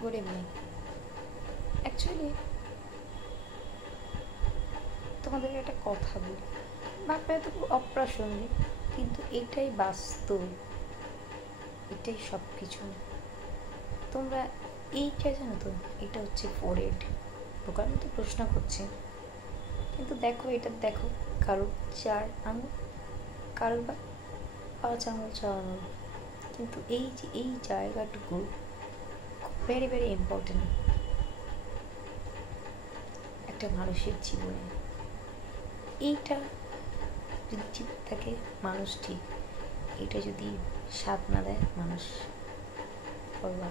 Good evening. Actually তোমাদের একটা কথা বলি, ভাববে এত অপ্রাসঙ্গিক, কিন্তু এটাই বাস্তব, এটাই সব কিছু। তোমরা এইটা জানো তো, এটা হচ্ছে ফোরহেড। বোকার মতো প্রশ্ন করছে, কিন্তু দেখো এটা দেখো, কারো 4 আঙুল, কারোর বা 5 আঙুল, 6 আঙুল, কিন্তু এই যে এই জায়গাটুকু ভেরি ভেরি ইম্পর্টেন্ট একটা মানুষের জীবনে। এইটা যদি ঠিক থাকে মানুষ ঠিক, এটা যদি স্বাদ না দেয় মানুষ বলবা।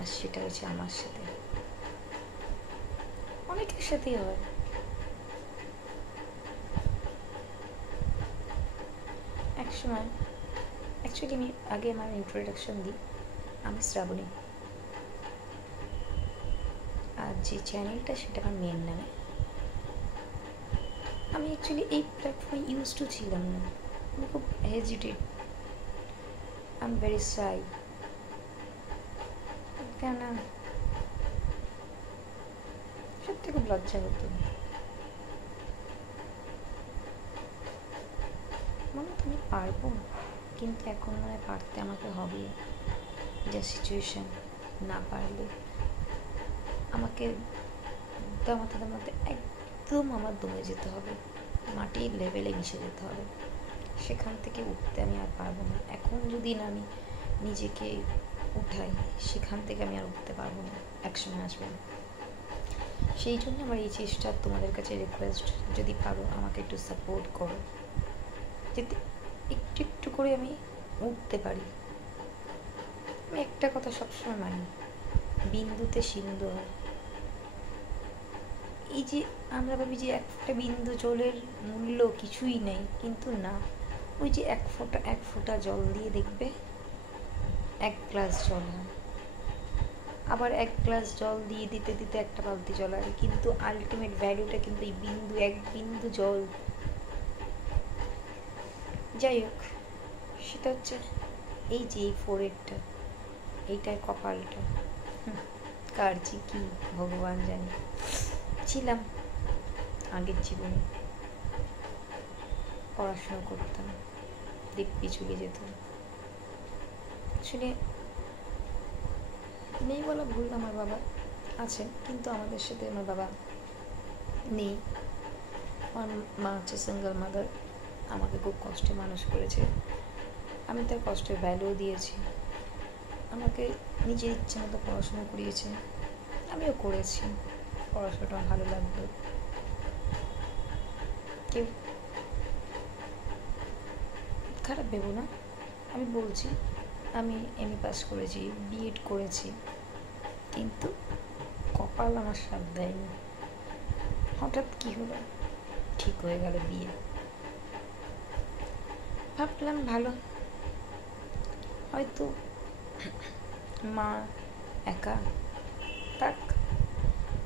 আর সেটা হচ্ছে আমার সাথে, অনেকের সাথেই হয়। একসময় অ্যাকচুয়ালি আমি আগে আমার ইন্ট্রোডাকশন দিই, আমি শ্রাবণী। আর যে চ্যানেলটা সেটা আমার মেন নামে। আমি অ্যাকচুয়ালি এই প্ল্যাটফর্মে ইউজ টু ছিলাম না, আমি খুব hesitated, I am very shy. কেননা সত্যি খুব লজ্জা হতো, মনে তুমি পারবো, কিন্তু এখন মনে পারতে আমাকে হবে, যা সিচুয়েশন, না পারলে আমাকে দামাতে দামাতে একদম আমার দমে যেতে হবে, মাটির লেভেলে মিশে যেতে হবে, সেখান থেকে উঠতে আমি আর পারবো না। এখন যদি না আমি নিজেকে উঠাই, সেখান থেকে আমি আর উঠতে পারবো না, একসময় আসবে না। সেই জন্য আমার এই চেষ্টা, তোমাদের কাছে রিকোয়েস্ট, যদি পারো আমাকে একটু সাপোর্ট করো, যাতে একটু একটু করে আমি উঠতে পারি। আমি একটা কথা সবসময় মানি, বিন্দুতে সিন্ধু হয়। এই যে আমরা ভাবি যে একটা বিন্দু জলের মূল্য কিছুই নেই, কিন্তু না, ওই যে এক ফোঁটা জল দিয়ে দেখবে 1 গ্লাস জল হয়, আবার 1 গ্লাস জল দিয়ে দিতে দিতে একটা বালতি জল হয়, কিন্তু আলটিমেট ভ্যালুটা কিন্তু এই বিন্দু, এক বিন্দু জল। যাই হোক, সেটা হচ্ছে এই যে এই ফোরহেডটা, এইটার কপালটা, কার যে কি ভগবান জানে। ছিলাম আগের জীবনে, পড়াশোনা করতাম, দিব্যি চলে যেত। আসলে নেই বলা ভুল, আমার বাবা আছেন, কিন্তু আমাদের সাথে আমার বাবা নেই। আমার মা হচ্ছে সিঙ্গেল মাদার, আমাকে খুব কষ্টে মানুষ করেছে, আমি তার কষ্টের ভ্যালুও দিয়েছি, আমাকে নিজের ইচ্ছে মতো পড়াশোনা করিয়েছে, আমিও করেছি, পড়াশোনাটা ভালো লাগতো। কেউ খারাপ ভেবো না, আমি বলছি আমি এমএ পাস করেছি, বিএড করেছি, কিন্তু কপাল আমার সাথ দেয়নি। হঠাৎ কী হলো, ঠিক হয়ে গেল বিয়ে। ভাবলাম ভালো, হয়তো মা একা থাক,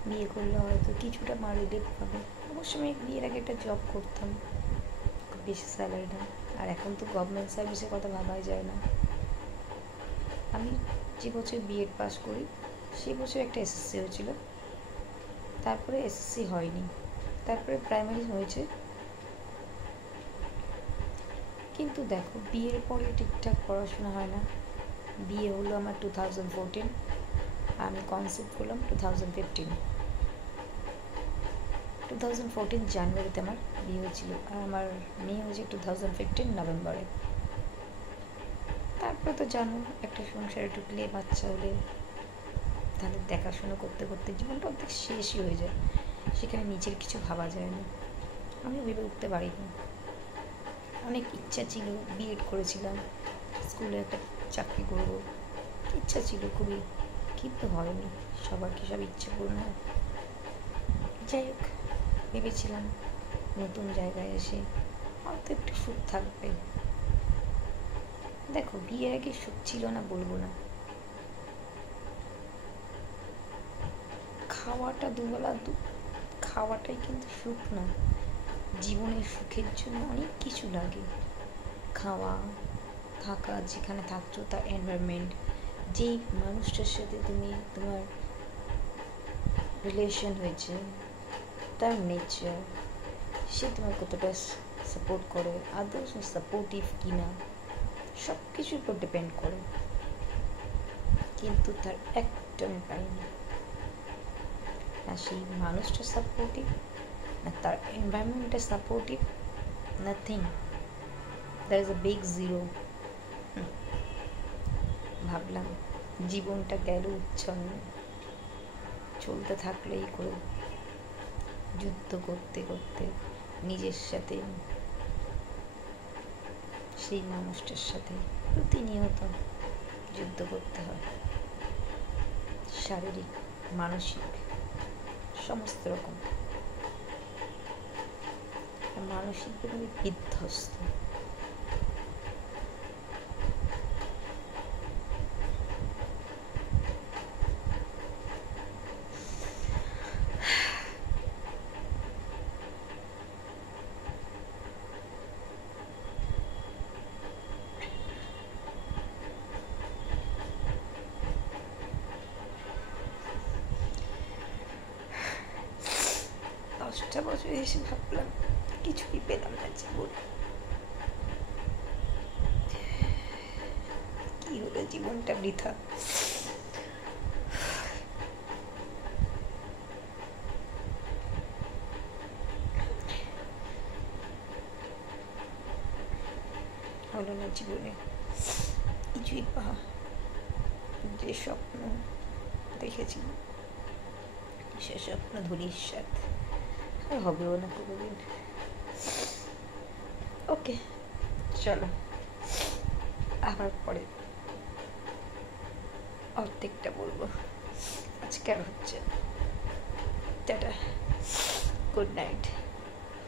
বিয়ে করলে হয়তো কিছুটা মা রিলিফ পাবে। অবশ্য আমি বিয়ের আগে একটা জব করতাম, খুব বেশি স্যালারি না, আর এখন তো গভর্নমেন্ট সার্ভিসের কথা ভাবাই যায় না। আমি যে বছর বিএড পাস করি সেই বছর একটা এসএসসি হয়েছিল, তারপরে এসএসসি হয়নি, তারপরে প্রাইমারি হয়েছে। কিন্তু দেখো, বিয়ের পরে ঠিকঠাক পড়াশোনা হয় না। বিয়ে হলো আমার 2014, আমি কনসেপ্ট করলাম 2014 জানুয়ারিতে আমার বিয়ে হয়েছিল, আর আমার মেয়ে হয়েছে 2015 নভেম্বরে। তারপরে তো জানো, একটা সংসারে ঢুকলে, বাচ্চা হলে তাদের দেখাশোনা করতে করতে জীবনটা অর্ধেক শেষই হয়ে যায়, সেখানে নিজের কিছু ভাবা যায় না। আমি ভেবে উঠতে পারিনি, অনেক ইচ্ছা ছিল, বিএড করেছিলাম, স্কুলে একটা চাকরি করব, ইচ্ছা ছিল খুবই, কিন্তু হয়নি। সবার কি সব ইচ্ছে পূর্ণ হয়? যাই হোক, ভেবেছিলাম নতুন জায়গায় এসে হয়তো একটু সুখ থাকবে। দেখো, বিয়ের আগে সুখ ছিল না বলবো না, খাওয়াটা দুবেলা খাওয়াটাই কিন্তু সুখ না। জীবনের সুখের জন্য অনেক কিছু লাগে, খাওয়া, থাকা, যেখানে থাকছো তার এনভায়রনমেন্ট, যেই মানুষটার সাথে তুমি তোমার রিলেশন হয়েছে, তার নেচার, সে তোমার কতটা সাপোর্ট করে, আদৌ সাপোর্টিভ কি না, সব কিছুর উপর ডিপেন্ড করে। কিন্তু তার একটা আমি পাইনি, না সেই মানুষটা সাপোর্টিভ, না তার এনভায়রনমেন্টটা supportive, nothing. There is a big zero. ভাবলাম জীবনটা গেল উচ্ছন্ন, চলতে থাকলো এই করে, যুদ্ধ করতে করতে নিজের সাথে, সেই মানুষটার সাথে প্রতিনিয়ত যুদ্ধ করতে হয়, শারীরিক, মানসিক, সমস্ত রকম। মানসিকভাবে আমি বিধ্বস্ত। দশটা বছর এসে ভাবলাম কিছুই পেলাম না জীবনে, কি হলো, জীবনটা বৃথা। হলো না জীবনে কিছুই পাওয়া, যে স্বপ্ন দেখেছি সে স্বপ্ন ধূলিসাৎ, আর হবেও না কোনোদিন। ওকে, চলো আবার পরে অর্ধেকটা বলবো, আজকে আর হচ্ছে। Tata, good night.